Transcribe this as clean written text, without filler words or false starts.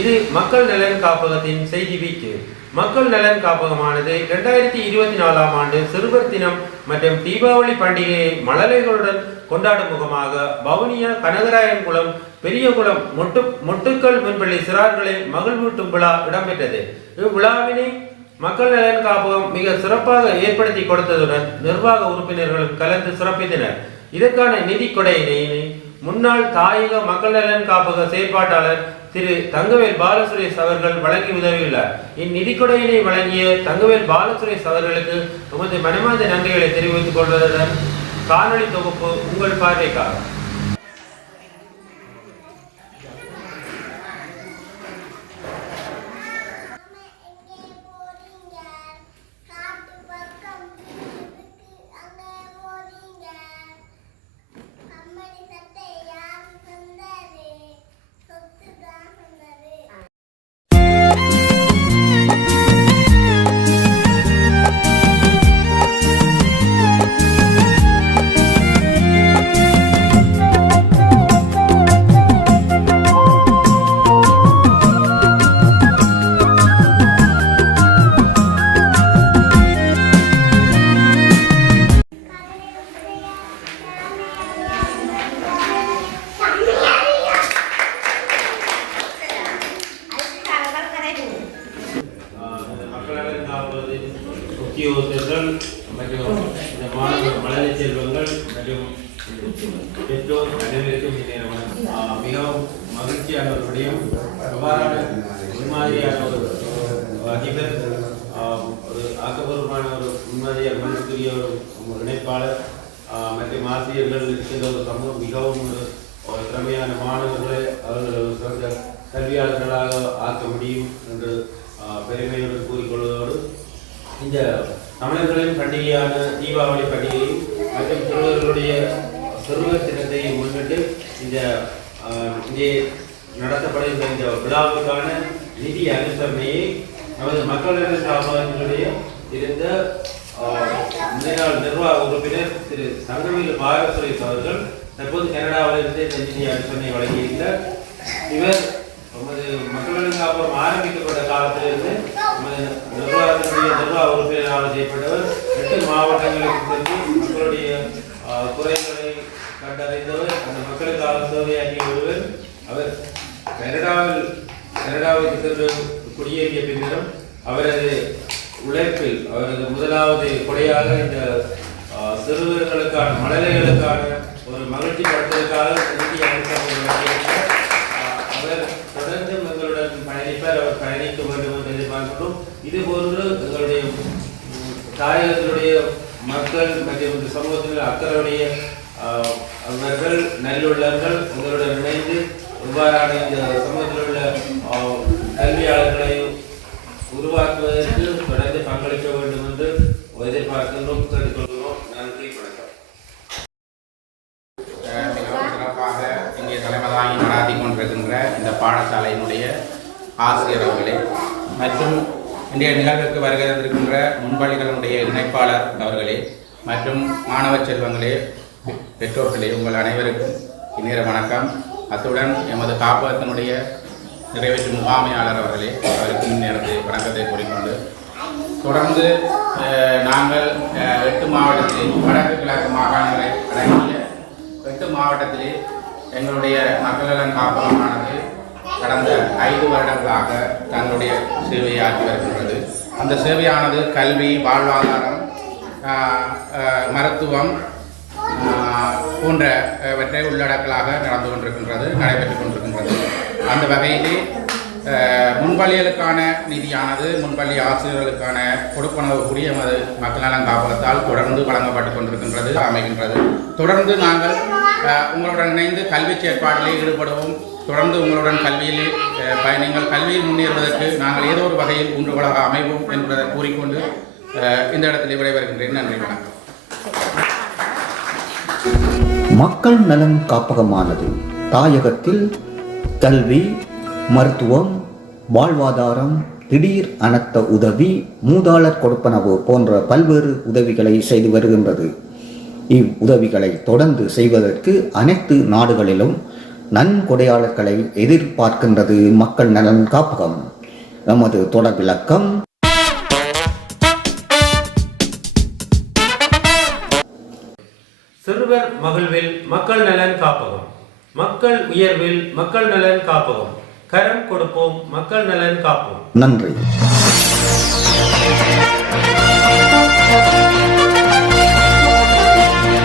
இது மக்கள் நலன் காப்பகத்தின் செய்தி வீச்சு. மக்கள் நலன் காப்பகமானது 2024ஆம் ஆண்டு சிறுவர் தினம் மற்றும் தீபாவளி பண்டிகையை மழலைகளுடன் கொண்டாடும் முகமாக வவுனியா கனகராயன்குளம் பெரியகுளம் மொட்டுக்கள் முன்பள்ளி சிறார்களை மகிழ்வூட்டும் விழா இடம்பெற்றது. இவ்விழாவினை மக்கள் நலன் காப்பகம் மிக சிறப்பாக ஏற்படுத்தி கொடுத்ததுடன் நிர்வாக உறுப்பினர்களும் கலந்து சிறப்பித்தனர். இதற்கான நிதி கொடையினை முன்னாள் தாயக மக்கள் நலன் காப்பக செயற்பாட்டாளர் திரு தங்கவேல் பாலசுரேஷ் அவர்கள் வழங்கி உதவியுள்ளார். இந்நிதி கொடையினை வழங்கிய தங்கவேல் பாலசுரேஷ் அவர்களுக்கு உமது மனமார்ந்த நன்றிகளை தெரிவித்துக் கொள்வதுடன் காணொலி தொகுப்பு உங்கள் பார்வைக்காக. உத்தியோகத்தர்கள் மற்றும் இந்த மாணவர் மழலை செல்வங்கள் மற்றும் பெற்றோர் அனைவருக்கும் மிகவும் மகிழ்ச்சியான ஒரு விடயம். அவ்வாறான முன்மாதிரியான ஒரு அதிபர், ஒரு ஆக்கப்பூர்வமான ஒரு முன்மாதிரியாக மதிப்புரிய ஒரு இணைப்பாளர் மற்றும் ஆசிரியர்கள் இருக்கின்ற ஒரு சமூகம் மிகவும் ஒரு திறமையான மாணவர்களை அவர்கள் சிறந்த கல்வியாளர்களாக ஆக்க முடியும் என்று பெருமையோடு கூறிக்கொள்வதோடு, இந்த தமிழர்களின் பண்டிகையான தீபாவளி பண்டிகையும் மற்றும் சிறுவர்களுடைய சிறுவர் தினத்தை முன்னிட்டு இங்கே நடத்தப்படுகின்ற இந்த விழாவுக்கான நிதி அனுசரணையை நமது மக்கள் நலன் காப்பகத்தினுடைய இருந்த முன்னாள் நிர்வாக உறுப்பினர் திரு தங்கவேல் பாலசுரேஷ் அவர்கள் தற்போது கனடாவிலிருந்து இந்த நிதி அனுசரணை வழங்கியிருந்தார். இவர் நமது மக்கள் நலன் காப்பகம் ஆரம்பிக்கப்பட்ட காலத்திலிருந்து நமது நிர்வாக உறுப்பினராக செய்யப்பட்டவர். 8 மாவட்டங்களுக்கு சென்று மக்களுடைய குறைகளை கண்டறிந்தவர், அந்த மக்களுக்காக சேவையாற்றிய ஒருவர். அவர் கனடாவுக்கு சென்று குடியேறிய பின்னரும் அவரது உழைப்பில் அவரது முதலாவது கொடையாக இந்த சிறுவர்களுக்கான மழலைகளுக்கான ஒரு மகிழ்ச்சி படுத்துவதற்காக நிதி அனுசரணை அவர் தொடர்ந்து எங்களுடன் பயணிப்பார். அவர் பயணிக்க வேண்டும் என்று எதிர்பார்க்கிறோம். இதுபோன்று எங்களுடைய தாயகத்தினுடைய மக்கள் மற்றும் இந்த சமூகத்தில் அக்கறையுடைய அவர்கள் நல்லுள்ளவர்கள் உங்களுடன் இணைந்து இவ்வாறான இந்த சமூகத்தில் உள்ள கல்வியாளர்களை உருவாக்குவதற்கு தொடர்ந்து பங்களிக்க வேண்டும் என்று எதிர்பார்க்கின்றோம், கேட்டுக்கொள்கிறோம். நன்றி, வணக்கம். மிகவும் சிறப்பாக இங்கே தலைமைதாங்கி நடாத்தி கொண்டிருக்கின்ற இந்த பாடசாலையினுடைய ஆசிரியர் அவர்களே மற்றும் இன்றைய நிகழ்வுக்கு வருகை தந்திருக்கின்ற முன்பள்ளிகளுடைய இணைப்பாளர் அவர்களே மற்றும் மாணவ செல்வங்களே, பெற்றோர்களே, உங்கள் அனைவருக்கும் இந்நேர வணக்கம். அத்துடன் எமது காப்பகத்தினுடைய நிறைவேற்று முகாமையாளர் அவர்களே, அவருக்கு இந்நேரத்தை வணக்கத்தை கூறிக்கொண்டு, தொடர்ந்து நாங்கள் 8 மாவட்டத்திலே வடக்கு கிழக்கு மாகாணங்களை அடங்கிய 8 மாவட்டத்திலே எங்களுடைய மக்கள் நலன் காப்பகமானது கடந்த 5 வருடங்களாக தங்களுடைய சேவையை ஆற்றி வருகின்றது. அந்த சேவையானது கல்வி, வாழ்வாதாரம், மருத்துவம் போன்றவற்றை உள்ளடக்கலாக நடைபெற்றுக் கொண்டிருக்கின்றது. அந்த வகையிலே முன்பள்ளிகளுக்கான நிதியானது முன்பள்ளி ஆசிரியர்களுக்கான கொடுப்பனவு கூடிய மக்கள் நலன் காப்பகத்தால் தொடர்ந்து வழங்கப்பட்டுக் கொண்டிருக்கின்றது, அமைகின்றது. தொடர்ந்து நாங்கள் உங்களுடன் இணைந்து கல்வி செயற்பாட்டிலே ஈடுபடுவோம். தொடர்ந்து உங்களுடன் கல்வியிலே நீங்கள் கல்வியில் முன்னேறுவதற்கு நாங்கள் ஏதோ ஒரு வகையில் ஊன்றுகோலாக அமைவோம் என்பதை கூறிக்கொண்டு இந்த இடத்தில் விடைபெறுகின்றேன். நன்றி, வணக்கம். மக்கள் நலன் காப்பகமானது தாயகத்தில் கல்வி, மருத்துவம், வாழ்வாதாரம், திடீர் அனர்த்த உதவி, மூதாளர் கொடுப்பனவு போன்ற பல்வேறு உதவிகளை செய்து வருகின்றது. இவ்வுதவிகளை தொடர்ந்து செய்வதற்கு அனைத்து நாடுகளிலும் நன்கொடையாளர்களை எதிர்பார்க்கின்றது மக்கள் நலன் காப்பகம். எமது தொடர் விளக்கம். சிறுவர் மகிழ்வில் மக்கள் நலன் காப்பகம், மக்கள் உயர்வில் மக்கள் நலன் காப்பகம், கரம் கொடுப்போம் மக்கள் நலன் காப்போம். நன்றி.